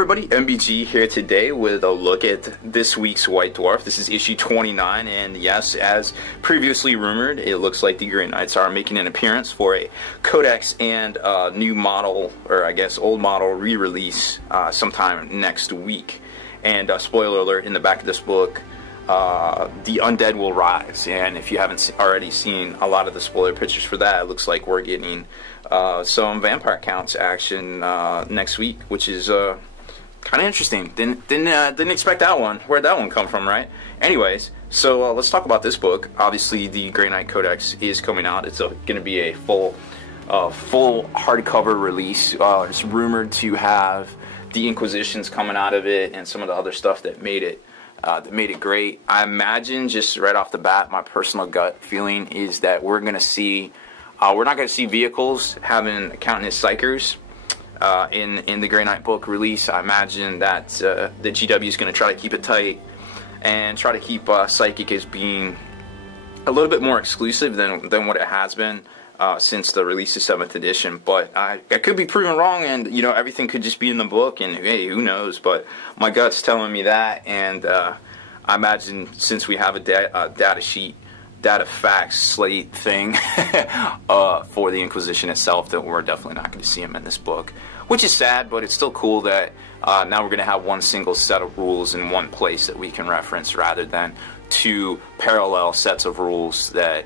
everybody, MBG here today with a look at this week's White Dwarf. This is issue 29, and yes, as previously rumored, it looks like the Grey Knights are making an appearance for a Codex and new model, or I guess old model re-release sometime next week. And spoiler alert, in the back of this book, the undead will rise, and if you haven't already seen a lot of the spoiler pictures for that, it looks like we're getting some vampire counts action next week, which is kind of interesting. Didn't expect that one. Where'd that one come from, right? Anyways, so let's talk about this book. Obviously, the Grey Knight Codex is coming out. It's going to be a full hardcover release. It's rumored to have the Inquisitions coming out of it and some of the other stuff that made it great. I imagine, just right off the bat, my personal gut feeling is that we're going to see, we're not going to see vehicles having counting as psychers in the Grey Knight book release. I imagine that the GW is going to try to keep it tight and try to keep psychic as being a little bit more exclusive than what it has been since the release of 7th edition. But I could be proven wrong, and you know, everything could just be in the book, and hey, who knows? But my gut's telling me that, and I imagine since we have a data sheet, data facts slate thing for the Inquisition itself, that we're definitely not going to see him in this book, which is sad, but it's still cool that now we're going to have one single set of rules in one place that we can reference, rather than two parallel sets of rules that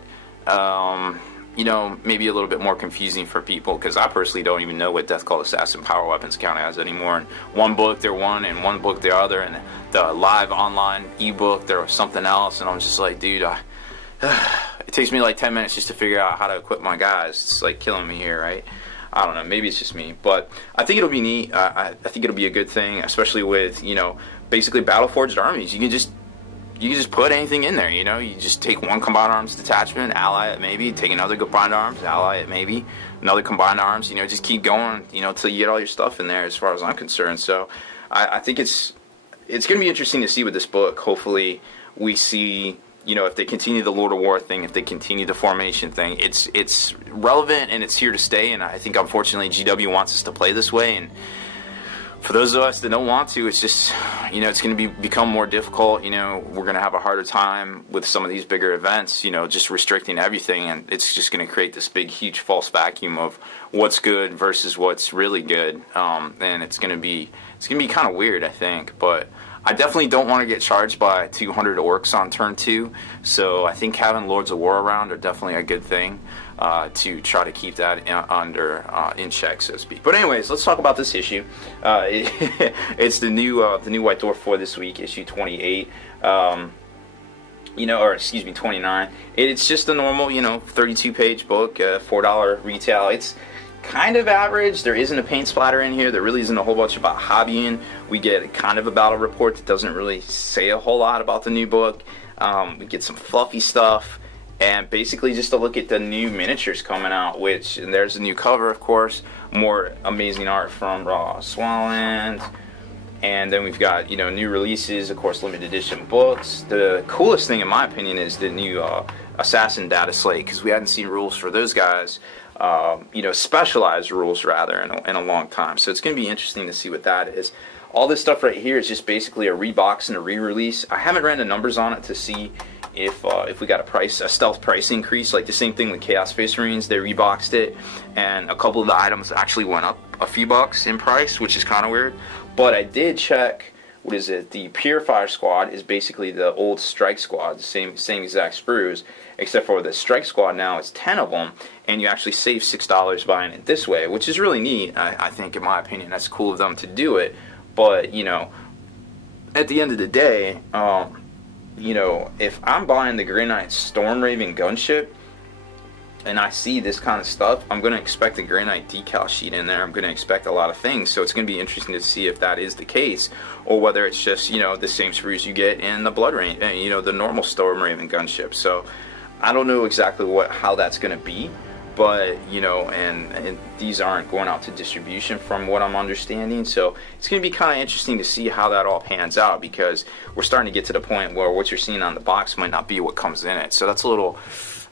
you know, maybe a little bit more confusing for people, because I personally don't even know what Death Cult Assassin power weapons count as anymore. In one book they're one, and one book they're other, and the live online ebook there was something else, and I'm just like, dude, it takes me like 10 minutes just to figure out how to equip my guys. It's like killing me here, right? I don't know, maybe it's just me, but I think it'll be neat. I think it'll be a good thing, especially with, you know, basically battle-forged armies. You can just put anything in there, you know. You just take one combined arms detachment, ally it maybe, take another combined arms, ally it maybe, another combined arms, you know, just keep going, you know, until you get all your stuff in there, as far as I'm concerned. So I think it's going to be interesting to see with this book. Hopefully we see, you know, if they continue the Lord of War thing, if they continue the formation thing, it's relevant and it's here to stay, and I think unfortunately GW wants us to play this way, and for those of us that don't want to, it's just, you know, it's going to become more difficult. You know, we're going to have a harder time with some of these bigger events, you know, just restricting everything, and it's just going to create this big, huge false vacuum of what's good versus what's really good, and it's going to be kind of weird, I think. But I definitely don't want to get charged by 200 orcs on turn 2, so I think having Lords of War around are definitely a good thing to try to keep that in check, so to speak. But anyways, let's talk about this issue. It's the new White Dwarf for this week, issue 28. You know, or excuse me, 29. It's just a normal, you know, 32-page book, $4 retail. It's kind of average. There isn't a paint splatter in here. There really isn't a whole bunch about hobbying. We get kind of a battle report that doesn't really say a whole lot about the new book. We get some fluffy stuff, and basically just to look at the new miniatures coming out, which, and there's a new cover, of course, more amazing art from Raw Swalland, and then we've got, you know, new releases, of course, limited edition books. The coolest thing, in my opinion, is the new Assassin data slate, because we hadn't seen rules for those guys, you know, specialized rules rather, in a long time. So it's going to be interesting to see what that is. All this stuff right here is just basically a rebox and a re-release. I haven't ran the numbers on it to see if we got a stealth price increase. Like the same thing with Chaos Space Marines, they reboxed it, and a couple of the items actually went up a few bucks in price, which is kind of weird. But I did check, what is it? The Purifier Squad is basically the old Strike Squad, the same exact sprues, except for the Strike Squad now it's 10 of them, and you actually save $6 buying it this way, which is really neat. I think, in my opinion, that's cool of them to do it. But, you know, at the end of the day, you know, if I'm buying the Grey Knight Storm Raven gunship and I see this kind of stuff, I'm going to expect a Grey Knight decal sheet in there. I'm going to expect a lot of things. So it's going to be interesting to see if that is the case, or whether it's just, you know, the same sprues you get in the Blood Rain, you know, the normal Storm Raven gunship. So I don't know exactly how that's going to be. But, you know, and these aren't going out to distribution from what I'm understanding, so it's going to be kind of interesting to see how that all pans out, because we're starting to get to the point where what you're seeing on the box might not be what comes in it. So that's a little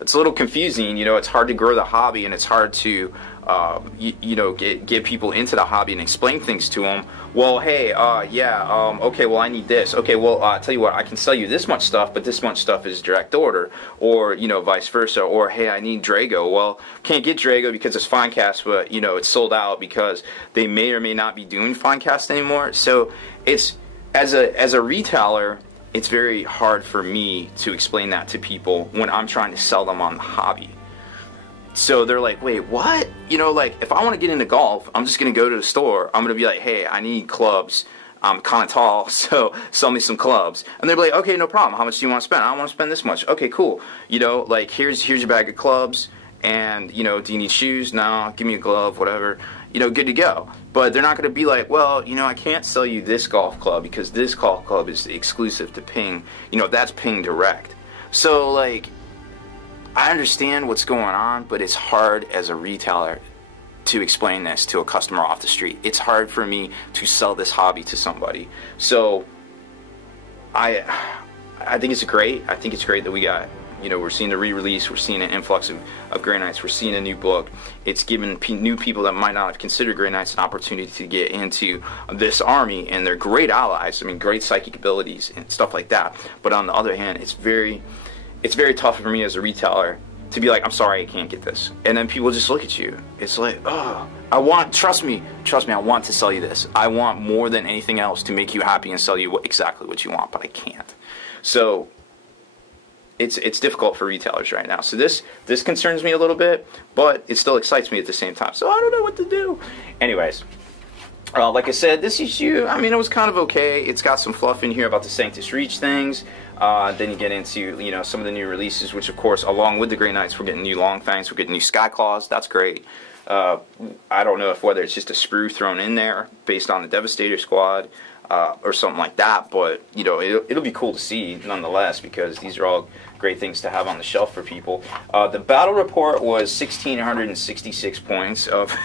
it's a little confusing. You know, it's hard to grow the hobby, and it's hard to get people into the hobby and explain things to them. Well, hey, okay, well, I need this. Okay, well, tell you what, I can sell you this much stuff, but this much stuff is direct order, or, you know, vice versa. Or, hey, I need Drago. Well, can't get Drago because it's Finecast, but, you know, it's sold out because they may or may not be doing Finecast anymore. So it's, as a retailer, it's very hard for me to explain that to people when I'm trying to sell them on the hobby. So they're like, wait, what? You know, like, if I want to get into golf, I'm just going to go to the store. I'm going to be like, hey, I need clubs. I'm kind of tall, so sell me some clubs. And they'll be like, okay, no problem. How much do you want to spend? I want to spend this much. Okay, cool. You know, like, here's your bag of clubs. And, you know, do you need shoes? No, give me a glove, whatever. You know, good to go. But they're not going to be like, well, you know, I can't sell you this golf club because this golf club is exclusive to Ping. You know, that's Ping Direct. So, like, I understand what's going on, but it's hard as a retailer to explain this to a customer off the street. It's hard for me to sell this hobby to somebody. So I think it's great. I think it's great that we got, you know, we're seeing the re-release, we're seeing an influx of Grey Knights, we're seeing a new book. It's given new people that might not have considered Grey Knights an opportunity to get into this army, and they're great allies. I mean, great psychic abilities and stuff like that. But on the other hand, it's very tough for me as a retailer to be like, I'm sorry, I can't get this. And then people just look at you. It's like, oh, trust me, I want to sell you this. I want more than anything else to make you happy and sell you exactly what you want, but I can't. So it's difficult for retailers right now. So this concerns me a little bit, but it still excites me at the same time. So I don't know what to do. Anyways, like I said, this issue, I mean, it was kind of okay. It's got some fluff in here about the Sanctus Reach things. Then you get into, you know, some of the new releases, which of course, along with the Grey Knights, we're getting new Long Fangs, we're getting new Sky Claws. That's great. I don't know whether it's just a sprue thrown in there based on the Devastator squad or something like that, but you know, it'll be cool to see nonetheless, because these are all great things to have on the shelf for people. The battle report was 1,666 points of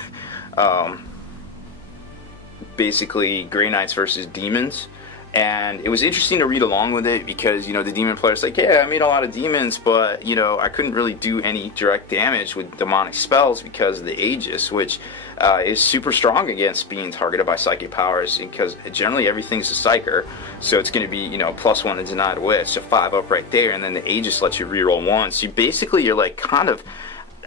basically Grey Knights versus Demons. And it was interesting to read along with it because, you know, the demon player's like, yeah, I made a lot of demons, but, you know, I couldn't really do any direct damage with demonic spells because of the Aegis, which is super strong against being targeted by psychic powers, because generally everything's a psyker, so it's going to be, you know, +1 to deny the witch, so 5 up right there, and then the Aegis lets you reroll 1. So you're like kind of,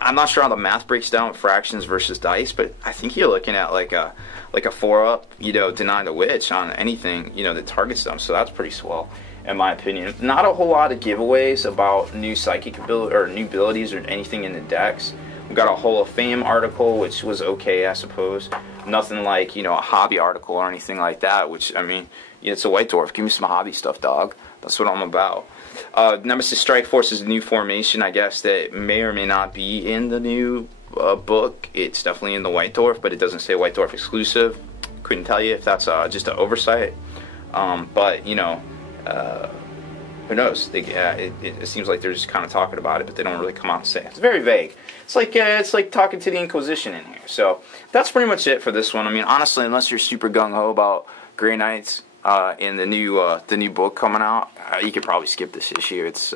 I'm not sure how the math breaks down with fractions versus dice, but I think you're looking at like a 4-up, you know, deny the witch on anything, you know, that targets them. So that's pretty swell, in my opinion. Not a whole lot of giveaways about new psychic ability or new abilities or anything in the decks. We got a Hall of Fame article, which was okay, I suppose. Nothing like, you know, a hobby article or anything like that, which, I mean, yeah, it's a White Dwarf. Give me some hobby stuff, dog. That's what I'm about. Nemesis Strike Force is a new formation, I guess, that may or may not be in the new book. It's definitely in the White Dwarf, but it doesn't say White Dwarf exclusive. Couldn't tell you if that's just an oversight. But, you know, who knows? It seems like they're just kind of talking about it, but they don't really come out and say it. It's very vague. It's like talking to the Inquisition in here. So that's pretty much it for this one. I mean, honestly, unless you're super gung-ho about Grey Knights in the new book coming out, you could probably skip this issue. It's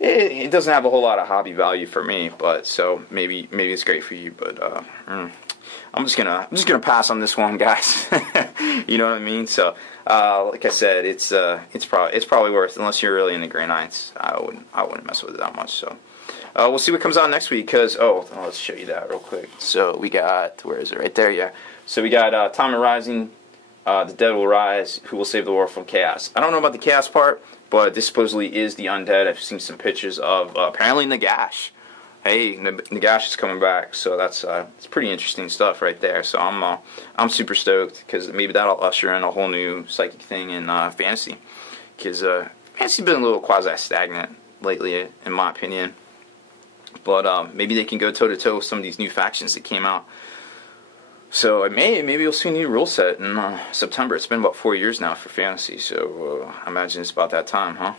it doesn't have a whole lot of hobby value for me, but so maybe it's great for you. But I'm just gonna pass on this one, guys. You know what I mean? So like I said, it's probably worth, unless you're really into Grey Knights, I wouldn't mess with it that much. So we'll see what comes out next week. Because let's show you that real quick. So we got, where is it? Right there, yeah. So we got Time of Rising. The Dead will rise. Who will save the world from chaos? I don't know about the chaos part, but this supposedly is the undead. I've seen some pictures of apparently Nagash. Hey, Nagash is coming back, so that's it's pretty interesting stuff right there. So I'm super stoked, because maybe that'll usher in a whole new psychic thing in fantasy. Because fantasy's been a little quasi-stagnant lately, in my opinion. But maybe they can go toe-to-toe with some of these new factions that came out. So maybe you'll see a new rule set in September. It's been about 4 years now for fantasy, so I imagine it's about that time, huh?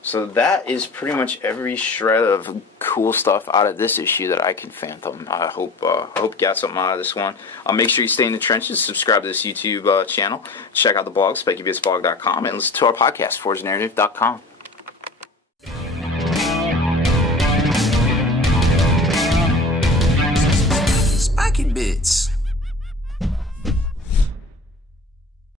So that is pretty much every shred of cool stuff out of this issue that I can fathom. I hope you got something out of this one. Make sure you stay in the trenches, subscribe to this YouTube channel, check out the blog, spikybitsblog.com, and listen to our podcast, forgenarrative.com. hits.